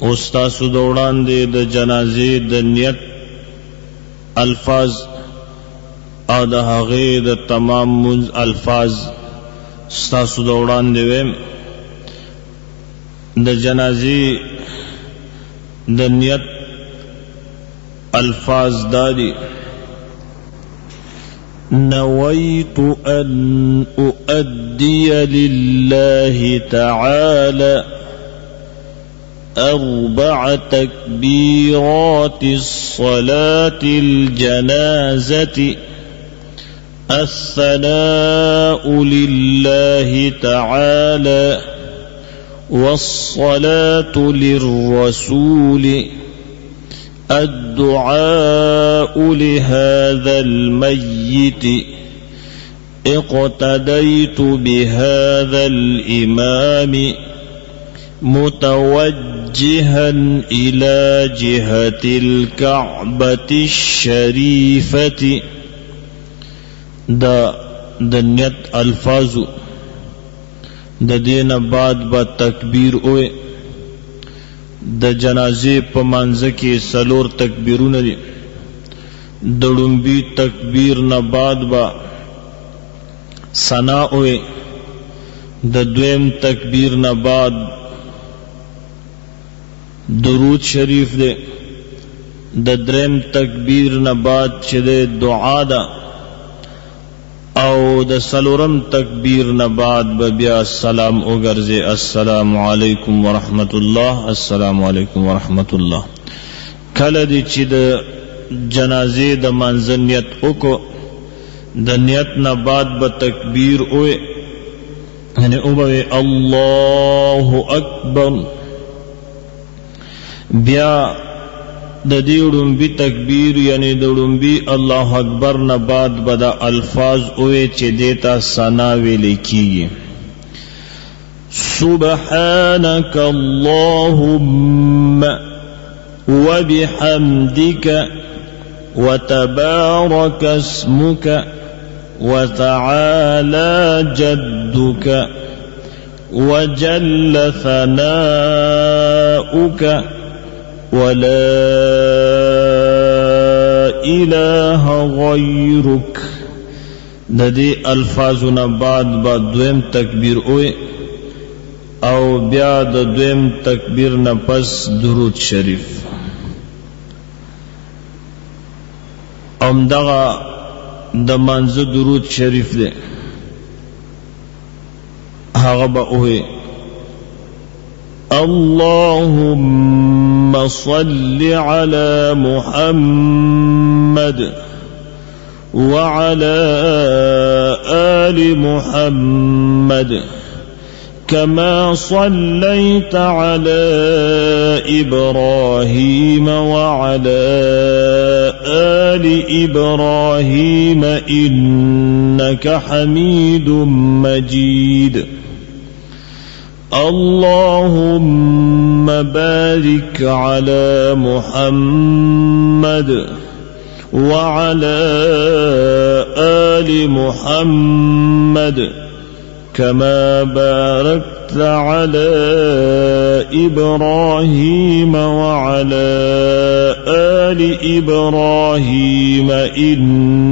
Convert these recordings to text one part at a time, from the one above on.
استاسو دوڑان دے د جنازے د نیت الفاظ او د هغې د تمام منز الفاظ استاسو دوڑان دے ویم د جنازے د نیت الفاظ دادی نويت أن أؤدي لله تعالى 4 تكبيرات الصلاة الجنازة الثناء لله تعالى والصلاة للرسول الدعاء لهذا الميت اقتديت بهذا الإمام متوجها إلى جهة الكعبة الشريفة دا نیت الفاظ دا دین بعد با تکبیر اوئے د جنازې په منځ کې 4 تکبیرونه دي د لومبي تکبیر نه بعد با ثنا اوئے د دویم تکبیر نه بعد درود شریف دے د دریم تکبیر نه بعد چې د دعا ده او د 4م تکبیر نه بعد بیا سلام وګرځي السلام علیکم ورحمت الله السلام علیکم ورحمت الله کله دې چې د جنازې د منځنیت وکړو د نیت نه بعد به تکبیر وې یعنی او به الله اکبر بیا د دې وړومبي تکبیر یعنی د وړومبي الله اکبر نه بعد به دا الفاظ اوې چې دیتا ثنا ویل کیږي سبحانك اللهم وبحمدك وتبارك اسمك وتعالى جدك وجل ثناؤك ولا إله غيرك د دې الفاظونه بعد با دویم تکبیر اوئے او بیا د دویم تکبیر نه پس درود شریف امدغه د منځ درود شریف دی هغه به اوئے اللهم صل على محمد وعلى آل محمد كما صليت على إبراهيم وعلى آل إبراهيم إنك حميد مجيد اللهم بارك على محمد وعلى آل محمد كما باركت على إبراهيم وعلى آل إبراهيم إنك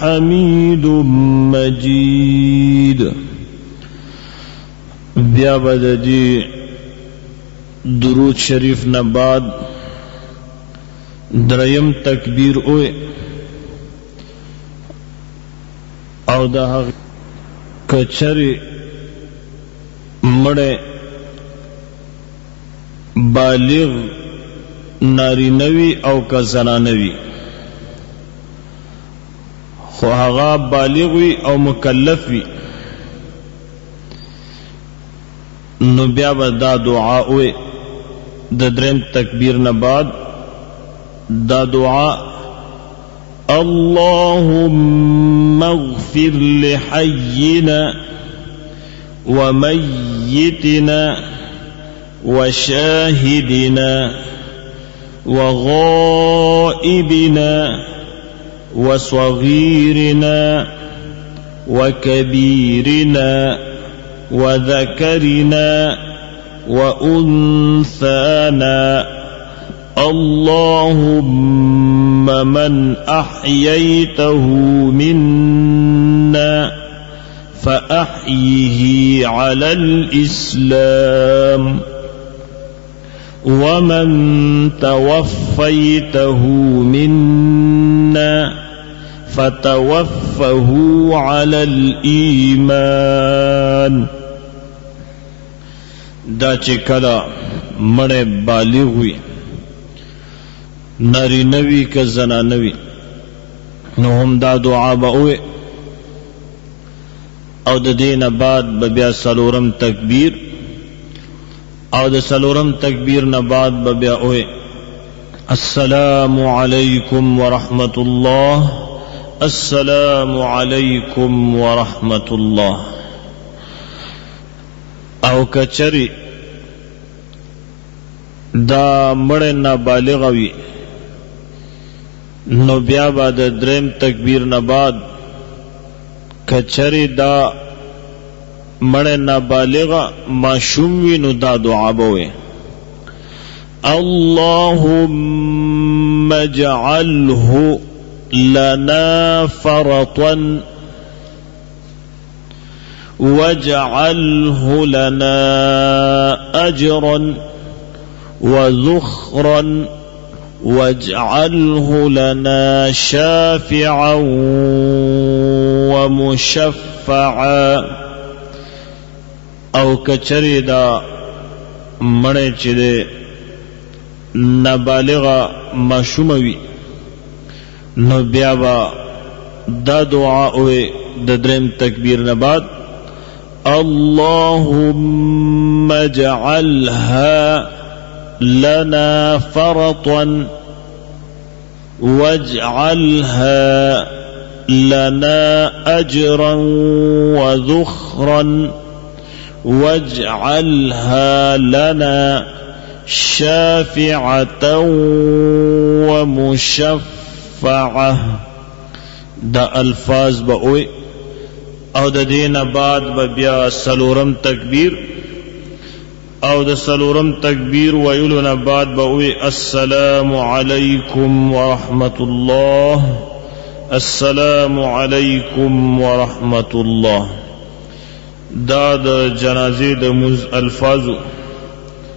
حميد مجيد بیا بعد دی درود شریف نه بعد دریم تکبیر اوئے او دا کچری مڑے بالغ ناری نوی او که زنانوی خو هغه بالغ وی او مکلف وی نو بیا به دا دعا اوئے د دریم تکبیر نه بعد دا دعا اللهم اغفر لحينا وميتنا وشاهدنا وغائبنا وصغيرنا وكبيرنا وذكرنا وأنثانا اللهم من أحييته منا فأحيه على الإسلام ومن توفيته منا فتوفه على الإيمان. دا چې کله مړی بالغ وي نارینه وي که زنانه وي نو هم دا دعا به ووایي او د دې نه بعد به بیا څلورم تکبیر او د څلورم تکبیر نه بعد به بیا ووایي السلام علیکم ورحمت الله السلام علیکم ورحمت الله. او کچری دا مړی نابالغ وي نو بیا به د دریم تکبیر نه بعد کچری دا مړی نابالغ ماشوم وي نو دا دعا به وایي اللهم اجعله لنا فرطا واجعله لنا أجرا وذخرا واجعله لنا شافعا ومشفعا. او کچری دا مړی چې دی نابالغه ماشومه وي نو بیا به دا دعا وایي د دریم تکبیر نه بعد اللهم اجعلها لنا فرطا واجعلها لنا أجرا وذخرا واجعلها لنا شافعة ومشفعة. دا الفاظ بأوي او د دین بعد بیا سلورم تکبیر او د سلورم تکبیر ویلو نه بعد بأوي السلام علیکم ورحمت الله السلام علیکم ورحمت الله. دا د جنازې د الفاظو